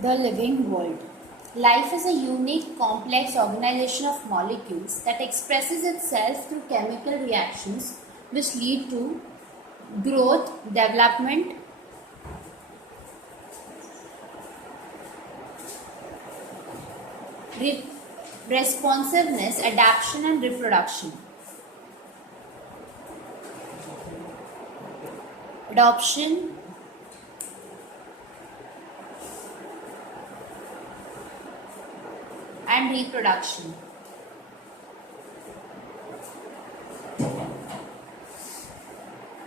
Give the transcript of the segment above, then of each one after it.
The living world. Life is a unique, complex organization of molecules that expresses itself through chemical reactions which lead to growth, development, re- responsiveness, adaptation, and reproduction. Adoption, and reproduction.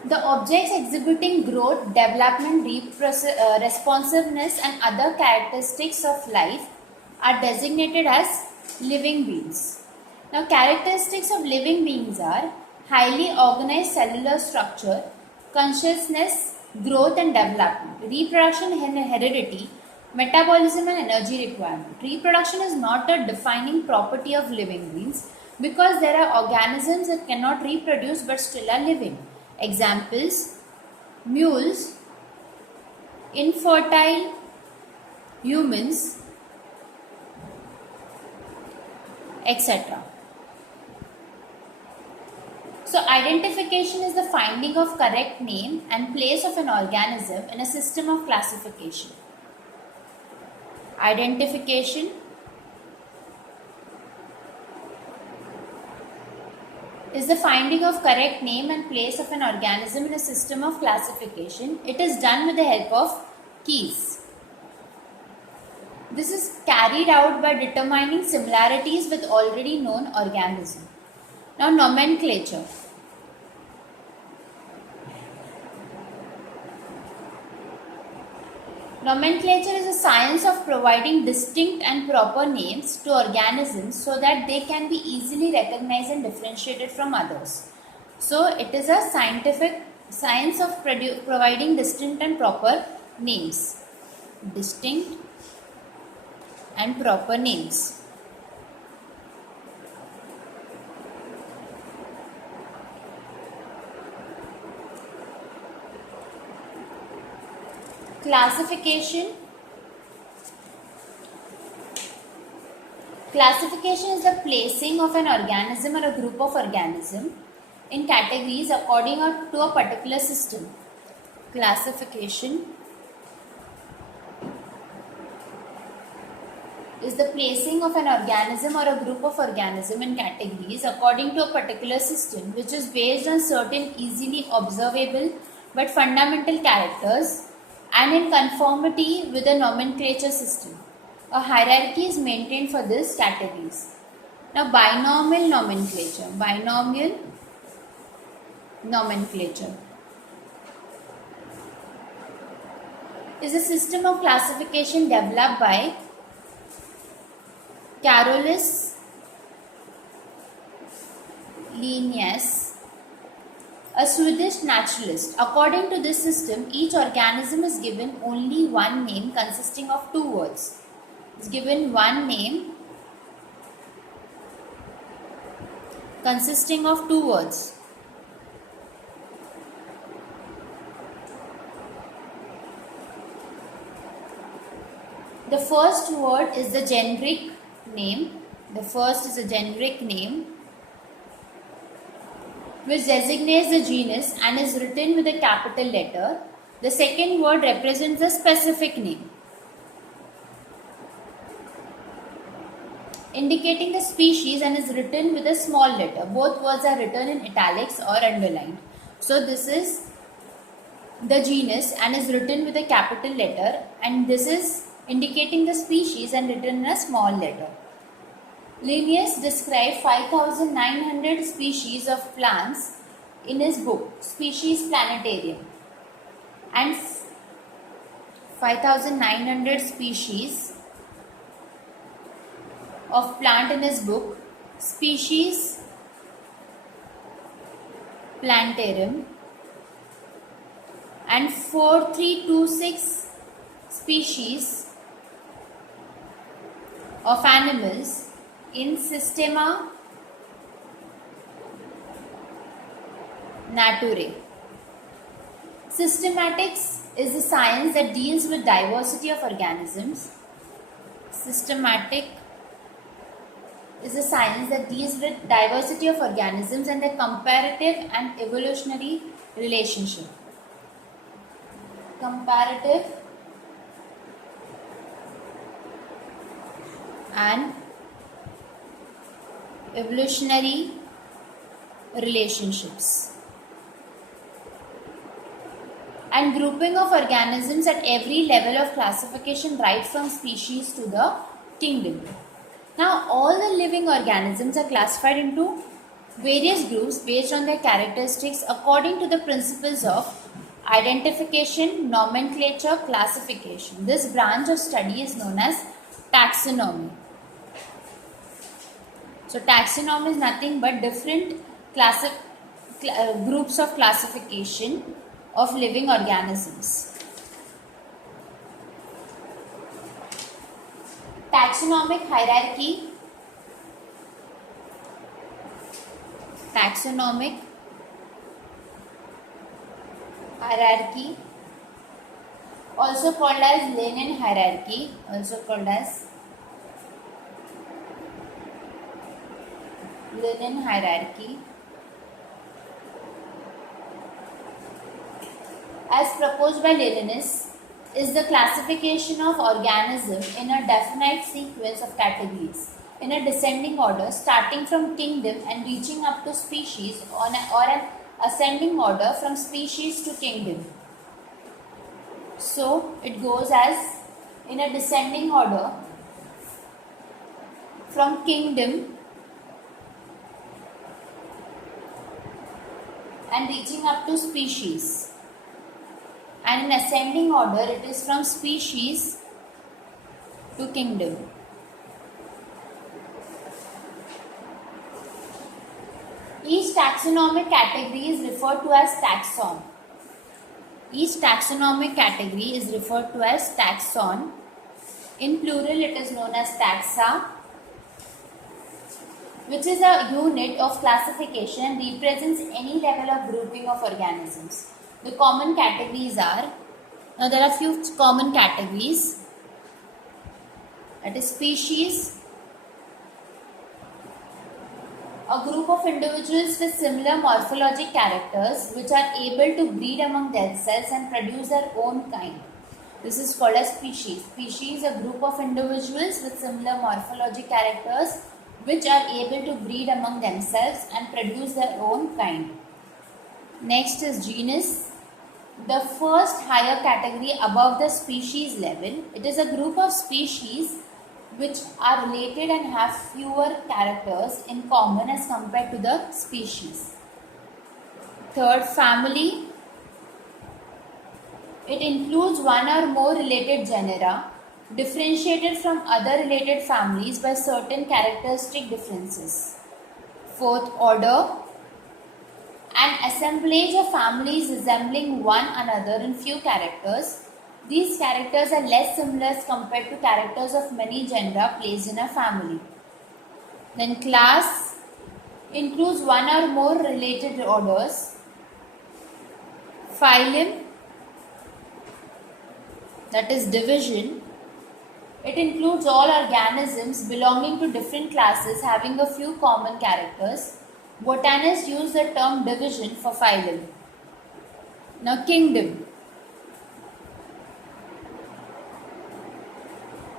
The objects exhibiting growth, development, responsiveness, and other characteristics of life are designated as living beings. Now, characteristics of living beings are highly organized cellular structure, consciousness, growth, and development, reproduction and heredity, metabolism, and energy requirement. Reproduction is not a defining property of living beings because there are organisms that cannot reproduce but still are living. Examples: mules, infertile humans, etc. So, identification is the finding of correct name and place of an organism in a system of classification. Identification is the finding of correct name and place of an organism in a system of classification. It is done with the help of keys. This is carried out by determining similarities with already known organisms. Now, nomenclature. Nomenclature is a science of providing distinct and proper names to organisms so that they can be easily recognized and differentiated from others. So, it is a scientific science of providing distinct and proper names. Distinct and proper names. Classification. Classification is the placing of an organism or a group of organisms in categories according to a particular system. Classification is the placing of an organism or a group of organisms in categories according to a particular system which is based on certain easily observable but fundamental characters and in conformity with a nomenclature system. A hierarchy is maintained for these categories. Now, binomial nomenclature. Binomial nomenclature is a system of classification developed by Carolus Linnaeus, a Swedish naturalist. According to this system, each organism is given only one name consisting of two words. It's given one name consisting of two words. The first word is the generic name. The first is a generic name which designates the genus and is written with a capital letter. The second word represents a specific name, indicating the species and is written with a small letter. Both words are written in italics or underlined. So this is the genus and is written with a capital letter, and this is indicating the species and written in a small letter. Linnaeus described 5,900 species of plants in his book Species Planetarium, and 5,900 species of plant in his book Species Planetarium, and 4326 species of animals in Systema Naturae. Systematics is the science that deals with diversity of organisms. Systematic is a science that deals with diversity of organisms and their comparative and evolutionary relationship. Comparative and evolutionary relationships. And grouping of organisms at every level of classification, right from species to the kingdom. Now, all the living organisms are classified into various groups based on their characteristics according to the principles of identification, nomenclature, classification. This branch of study is known as taxonomy. So, taxonomy is nothing but different groups of classification of living organisms. Taxonomic hierarchy. Taxonomic hierarchy, also called as Lenin hierarchy, also called as Lenin hierarchy, as proposed by Leninist, is the classification of organism in a definite sequence of categories in a descending order, starting from kingdom and reaching up to species, or an ascending order from species to kingdom. So it goes as in a descending order from kingdom and reaching up to species, and in ascending order it is from species to kingdom. Each taxonomic category is referred to as taxon. Each taxonomic category is referred to as taxon. In plural it is known as taxa, which is a unit of classification and represents any level of grouping of organisms. The common categories are, now there are few common categories, that is species, a group of individuals with similar morphologic characters which are able to breed among themselves and produce their own kind. This is called as species. Species, a group of individuals with similar morphologic characters which are able to breed among themselves and produce their own kind. Next is genus, the first higher category above the species level. It is a group of species which are related and have fewer characters in common as compared to the species. Third, family. It includes one or more related genera differentiated from other related families by certain characteristic differences. Fourth, order. An assemblage of families resembling one another in few characters. These characters are less similar as compared to characters of many genera placed in a family. Then class includes one or more related orders. Phylum, that is division. It includes all organisms belonging to different classes having a few common characters. Botanists use the term division for phylum. Now kingdom.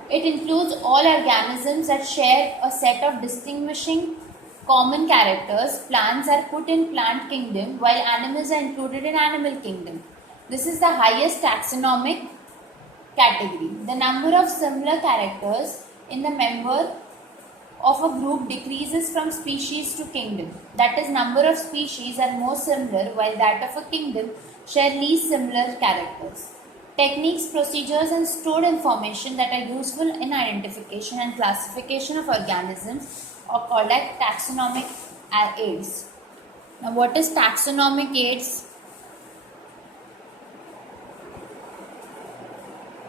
It includes all organisms that share a set of distinguishing common characters. Plants are put in plant kingdom while animals are included in animal kingdom. This is the highest taxonomic category. The number of similar characters in the member of a group decreases from species to kingdom. That is, number of species are more similar while that of a kingdom share least similar characters. Techniques, procedures and stored information that are useful in identification and classification of organisms are called as taxonomic aids. Now what is taxonomic aids?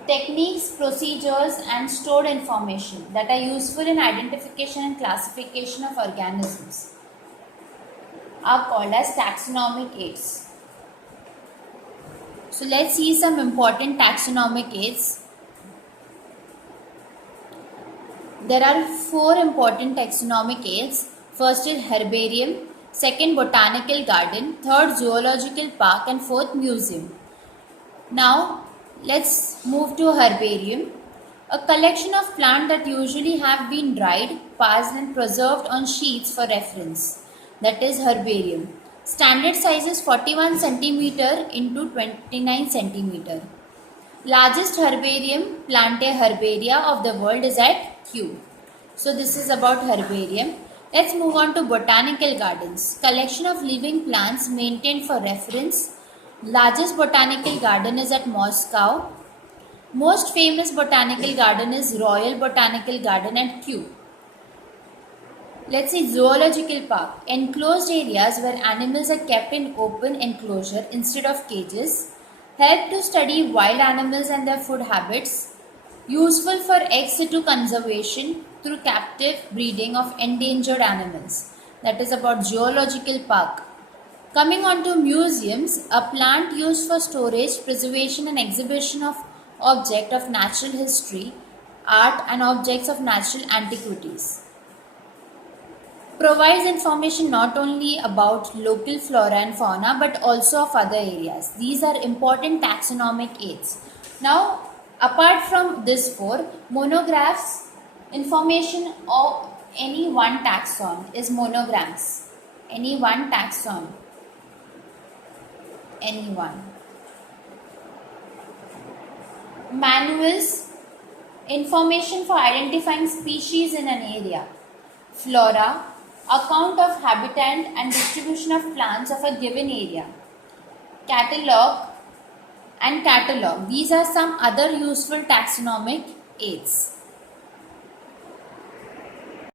Techniques, procedures and stored information that are useful in identification and classification of organisms are called as taxonomic aids. So let's see some important taxonomic aids. There are four important taxonomic aids. First is herbarium, second botanical garden, third zoological park, and fourth museum. Now let's move to herbarium. A collection of plants that usually have been dried, passed and preserved on sheets for reference. That is herbarium. Standard size is 41 centimeter into 29 centimeter. Largest herbarium, Plantae herbaria of the world is at Kew. So this is about herbarium. Let's move on to botanical gardens. Collection of living plants maintained for reference. Largest botanical garden is at Moscow. Most famous botanical garden is Royal Botanical Garden at Kew. Let's see zoological park. Enclosed areas where animals are kept in open enclosure instead of cages. Help to study wild animals and their food habits. Useful for ex situ conservation through captive breeding of endangered animals. That is about zoological park. Coming on to museums, a plant used for storage, preservation and exhibition of objects of natural history, art and objects of natural antiquities. Provides information not only about local flora and fauna but also of other areas. These are important taxonomic aids. Now, apart from this four, monographs, information of any one taxon is monograms. Any one taxon. Any one. Manuals, information for identifying species in an area. Flora, account of habitat and distribution of plants of a given area. Catalog and catalog. These are some other useful taxonomic aids.